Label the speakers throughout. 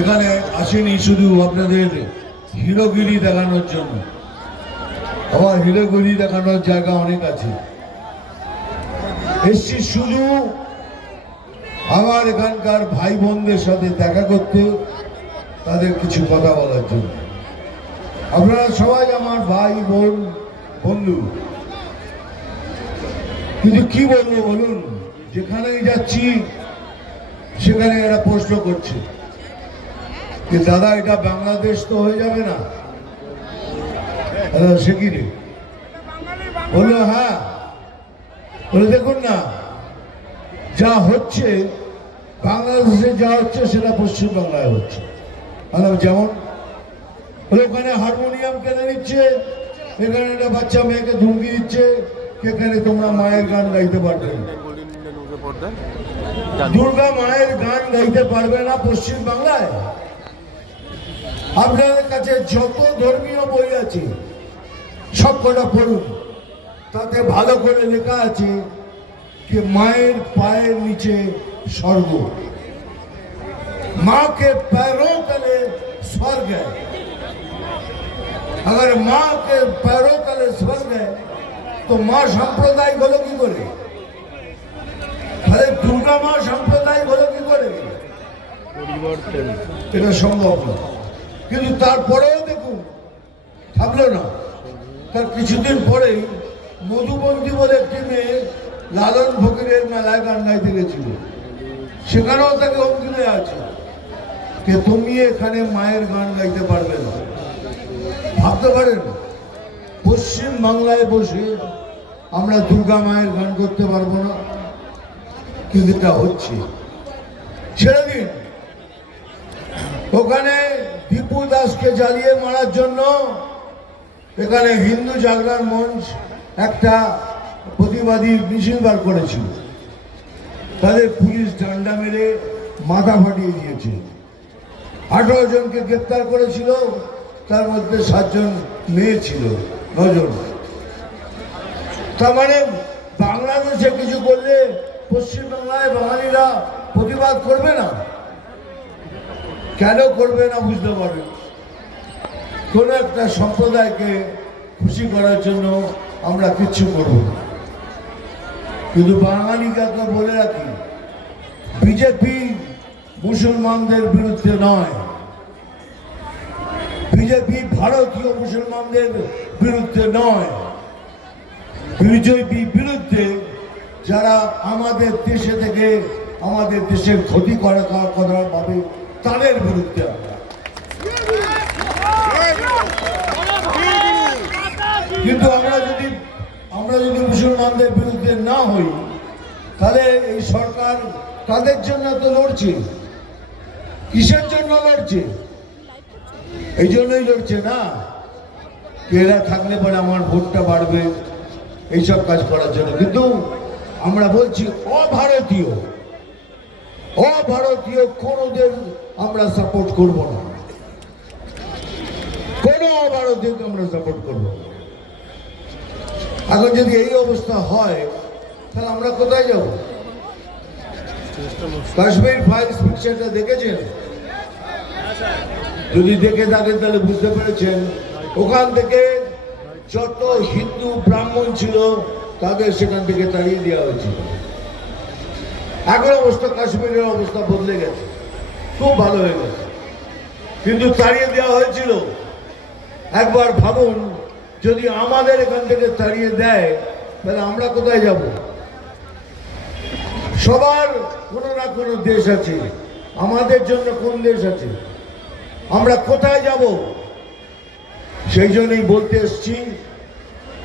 Speaker 1: এখানে আসেনি শুধু আপনাদের হিরোগিরি দেখানোর জন্য। আমার হিরোগিরি দেখানোর জায়গা অনেক আছে। এসছি শুধু আমার এখানকার ভাই বোনদের সাথে দেখা করতে, তাদের কিছু কথা বলার জন্য। আপনারা সবাই আমার ভাই, বোন, বন্ধু। কিন্তু কি বলব বলুন, যেখানেই যাচ্ছি, সেখানে এরা প্রশ্ন করছে। যে দাদা এটা বাংলাদেশ তো হয়ে যাবে না। আহ, সে কি রে? বলল হ্যাঁ। বলে দেখুন না যা হচ্ছে বাংলাদেশে যা হচ্ছে সেটা পশ্চিমবাংলায় হচ্ছে। যেমন ওখানে হারমোনিয়াম কেনে নিচ্ছে? এখানে একটা বাচ্চা মেয়েকে ধুমকি দিচ্ছে। এখানে তোমরা মায়ের গান গাইতে পারবে দুর্গা মায়ের গান গাইতে পারবে না পশ্চিম বাংলায় আপনাদের কাছে যত ধর্মীয় বই আছে সব কটা পড়ুন তাতে ভালো করে লেখা আছে कि मायर पायर नीचे स्वर्ग माँ के पैरों तले स्वर्ग है अगर माँ के पैरों तले स्वर्ग है तो माँ সাম্প্রদায়িক হলো কি করে আরে দুর্গা মা সাম্প্রদায়িক হলো কি করে
Speaker 2: পরিবর্তন
Speaker 1: এটা সম্ভব না কিন্তু তারপরেও দেখুন থাকল না। তার কিছুদিন পরেই মধুবন্তী বলে একটি মেয়ে লালন ফকিরের মেলায় গান গাইতে গেছিল সেখানেও তাকে হুমকি দেওয়া আছে। যে তুমি এখানে মায়ের গান গাইতে পারবে না? ভাবতে পারেন, পশ্চিম বাংলায় বসে আমরা দুর্গা মায়ের গান করতে পারব না। কিন্তু এটা হচ্ছে। ছেড়ে দিন। ওখানে দীপু দাসকে জ্বালিয়ে মারার জন্য এখানে হিন্দু জাগরণ মঞ্চ একটা প্রতিবাদী মিছিল বার করেছিল। তাদের পুলিশ ডান্ডা মেরে মাথা ফাটিয়ে দিয়েছে। আঠারো জনকে গ্রেপ্তার করেছিল, তার মধ্যে সাতজন মেয়ে ছিল, নজন। তার মানে বাংলাদেশে কিছু করলে পশ্চিমবাংলায় বাঙালিরা প্রতিবাদ করবে না? কেন করবে না বুঝতে পারবে কোনো একটা সম্প্রদায়কে খুশি করার জন্য আমরা কিচ্ছু করব কিন্তু বাঙালিকে একটা বলে রাখি, বিজেপি মুসলমানদের বিরুদ্ধে নয়। বিজেপি ভারতীয় মুসলমানদের বিরুদ্ধে নয়। বিজেপি বিরুদ্ধে যারা আমাদের দেশে থেকে আমাদের দেশের ক্ষতি করা কথা ভাবে, তাদের বিরুদ্ধে আমরা কিন্তু আমরা যদি আমরা যদি মুসলমানদের বিরুদ্ধে না হই, তাহলে এই সরকার তাদের জন্য তো লড়ছে? কিসের জন্য লড়ছে? এই জন্যই লড়ছে না? এরা থাকলে পরে আমার ভোটটা বাড়বে, এইসব কাজ করার জন্য। কিন্তু আমরা বলছি, অভারতীয় অভারতীয় কোনোদের আমরা সাপোর্ট করব না। কোনো অভারতীয়কে আমরা সাপোর্ট করব না। এখন যদি এই অবস্থা হয়, তাহলে আমরা কোথায় যাব? কাশ্মীর ফাইলস পিকচারটা দেখেছেন? যদি দেখে থাকেন, তাহলে বুঝতে পেরেছেন। ওখান থেকে যত হিন্দু ব্রাহ্মণ ছিল, তাদের সেখান থেকে তাড়িয়ে দেওয়া হয়েছিল। এখন অবস্থা কাশ্মীরের অবস্থা বদলে গেছে। খুব ভালো হয়ে গেছে। কিন্তু তাড়িয়ে দেওয়া হয়েছিল। একবার ভাবুন যদি আমাদের এখান থেকে তাড়িয়ে দেয়, তাহলে আমরা কোথায় যাব? সবার কোনো না কোনো দেশ আছে। আমাদের জন্য কোন দেশ আছে? আমরা কোথায় যাব? সেই জন্যই বলতে এসছি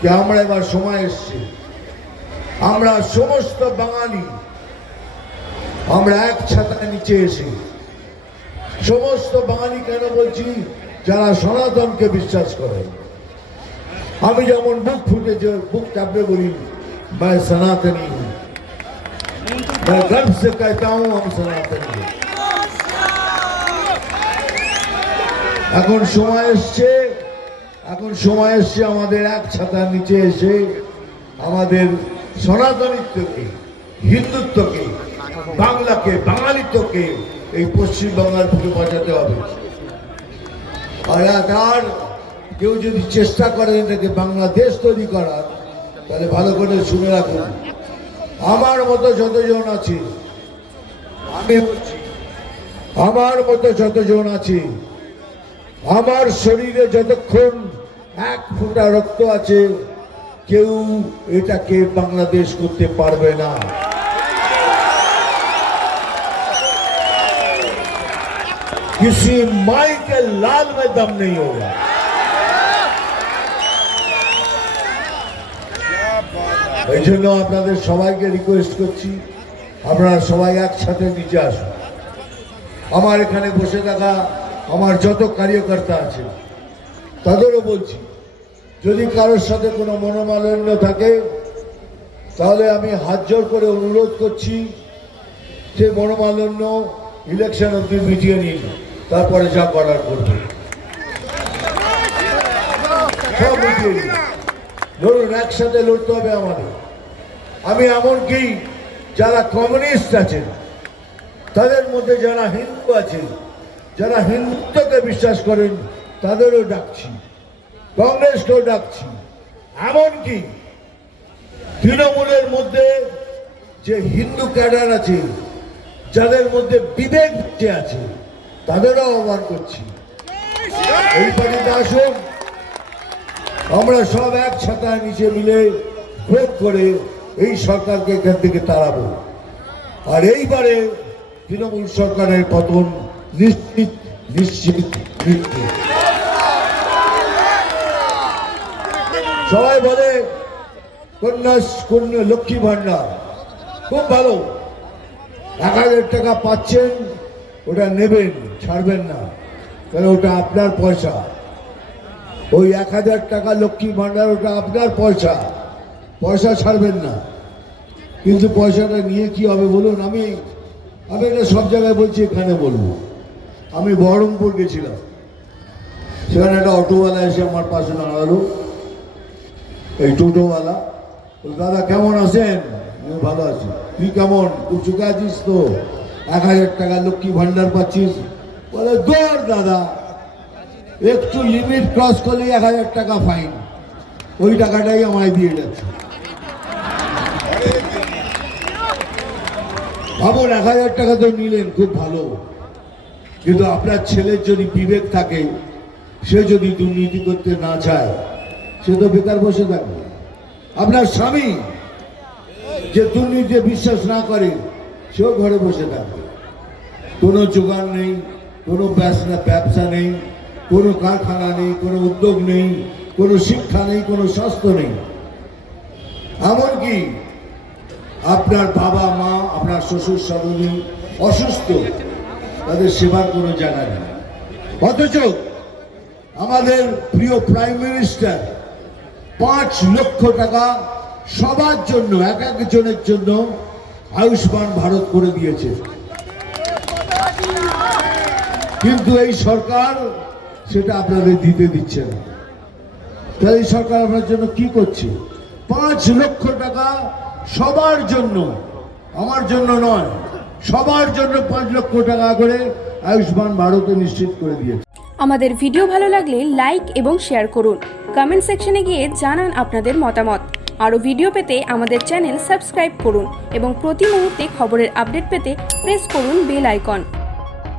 Speaker 1: যে আমরা এবার সময় এসছি। আমরা সমস্ত বাঙালি, আমরা এক ছাতার নিচে এসে সমস্ত বাঙালি কেন বলছি? যারা সনাতনকে বিশ্বাস করে। আমি যেমন বুক ফুটে যে বুক চাপড়ে বলি मैं सनातनी हूँ मैं गर्व से कहता हूँ हम सनातनी हैं। এখন সময় এসছে এখন সময় এসছে আমাদের এক ছাতার নিচে এসে আমাদের সনাতনিত্বকে হিন্দুত্বকে বাংলাকে বাঙালিত্বকে এই পশ্চিমবাংলার বুকে বাঁচাতে হবে আর আর কেউ যদি চেষ্টা করে এটাকে বাংলাদেশ তৈরি করার তাহলে ভালো করে শুনে রাখুন আমার মতো যতজন আছে আমি বলছি আমার মতো যতজন আছে আমার শরীরে যতক্ষণ এক ফোঁটা রক্ত আছে কেউ এটাকে বাংলাদেশ করতে পারবে না किसी माई के लाल में दम नहीं होगा এই জন্য আপনাদের সবাইকে রিকোয়েস্ট করছি, আপনারা সবাই একসাথে নিচে আসুন। আমার এখানে বসে থাকা আমার যত কার্যকর্তা আছে তাদেরও বলছি, যদি কারোর সাথে কোনো মনোমালিন্য থাকে, তাহলে আমি হাত জোর করে অনুরোধ করছি যে মনোমালিন্য ইলেকশন অব্দি মিটিয়ে নিন, তারপরে যা করার করবে সব মিটিয়ে নিন। ধরুন, একসাথে লড়তে হবে আমাদের। আমি এমনকি যারা কমিউনিস্ট আছেন, তাদের মধ্যে যারা হিন্দু আছেন, যারা হিন্দুত্বকে বিশ্বাস করেন, তাদেরও ডাকছি, কংগ্রেসকেও ডাকছি। এমনকি তৃণমূলের মধ্যে যে হিন্দু ক্যাডার আছে, যাদের মধ্যে বিবেক আছে, তাদেরও আহ্বান করছি। এই পার্টিতে আসুন। আমরা সব এক নিচে মিলে ভোট করে এই সরকারকে এখান থেকে তাড়াবো। আর এইবারে তৃণমূল সরকারের পতন নিশ্চিত নিশ্চিত সবাই বলে কন্যা কন্যা, লক্ষ্মী ভান্ডার খুব ভালো। এক হাজার টাকা পাচ্ছেন, ওটা নেবেন, ছাড়বেন না। কারণ ওটা আপনার পয়সা। ওই এক হাজার টাকা লক্ষ্মী ভান্ডার ওটা আপনার পয়সা। পয়সা ছাড়বেন না। কিন্তু পয়সাটা নিয়ে কি হবে বলুন? আমি আমি এটা সব জায়গায় বলছি, এখানে বলব। আমি বহরমপুর গেছিলাম। সেখানে একটা অটোওয়ালা এসে আমার পাশে দাঁড়াল। এই টোটোওয়ালা দাদা, কেমন আছেন? আমি ভালো আছি। তুই কেমন? তুই চুকে আছিস তো? এক হাজার টাকা লক্ষ্মী ভান্ডার পাচ্ছিস? বলে দৌড় দাদা। একটু লিমিট ক্রস করলে এক হাজার টাকা ফাইন ওই টাকাটাই আমায় দিয়ে যাচ্ছে। ভাবুন, এক হাজার টাকা তো নিলেন, খুব ভালো। কিন্তু আপনার ছেলের যদি বিবেক থাকে, সে যদি দুর্নীতি করতে না চায়, সে তো বেকার বসে থাকবে। আপনার স্বামী যে দুর্নীতি বিশ্বাস না করে, সেও ঘরে বসে থাকবে। কোনো জোগাড় নেই, কোনো ব্যবসা ব্যবসা নেই। কোনো কারখানা নেই, কোনো উদ্যোগ নেই, কোনো শিক্ষা নেই, কোনো স্বাস্থ্য নেই। এমনকি আপনার বাবা, মা, আপনার শ্বশুর শাশুড়ি অসুস্থ, তাদের সেবার কোনো জায়গা নেই। অথচ আমাদের প্রিয় প্রাইম মিনিস্টার পাঁচ লক্ষ টাকা সবার জন্য, এক একজনের জন্য আয়ুষ্মান ভারত করে দিয়েছে। কিন্তু এই সরকার সেটা আপনাদের দিতে দিচ্ছে না এই সরকার আপনার জন্য কি করছে? পাঁচ লক্ষ টাকা সবার জন্য, আমার জন্য নয়, সবার জন্য পাঁচ লক্ষ টাকা করে আয়ুষ্মান ভারতে নিশ্চিত করে দিয়েছে।
Speaker 3: আমাদের ভিডিও ভালো লাগলে লাইক এবং শেয়ার করুন। কমেন্ট সেকশনে গিয়ে জানান আপনাদের মতামত। আরও ভিডিও পেতে আমাদের চ্যানেল সাবস্ক্রাইব করুন এবং প্রতি মুহূর্তে খবরের আপডেট পেতে প্রেস করুন বেল আইকন।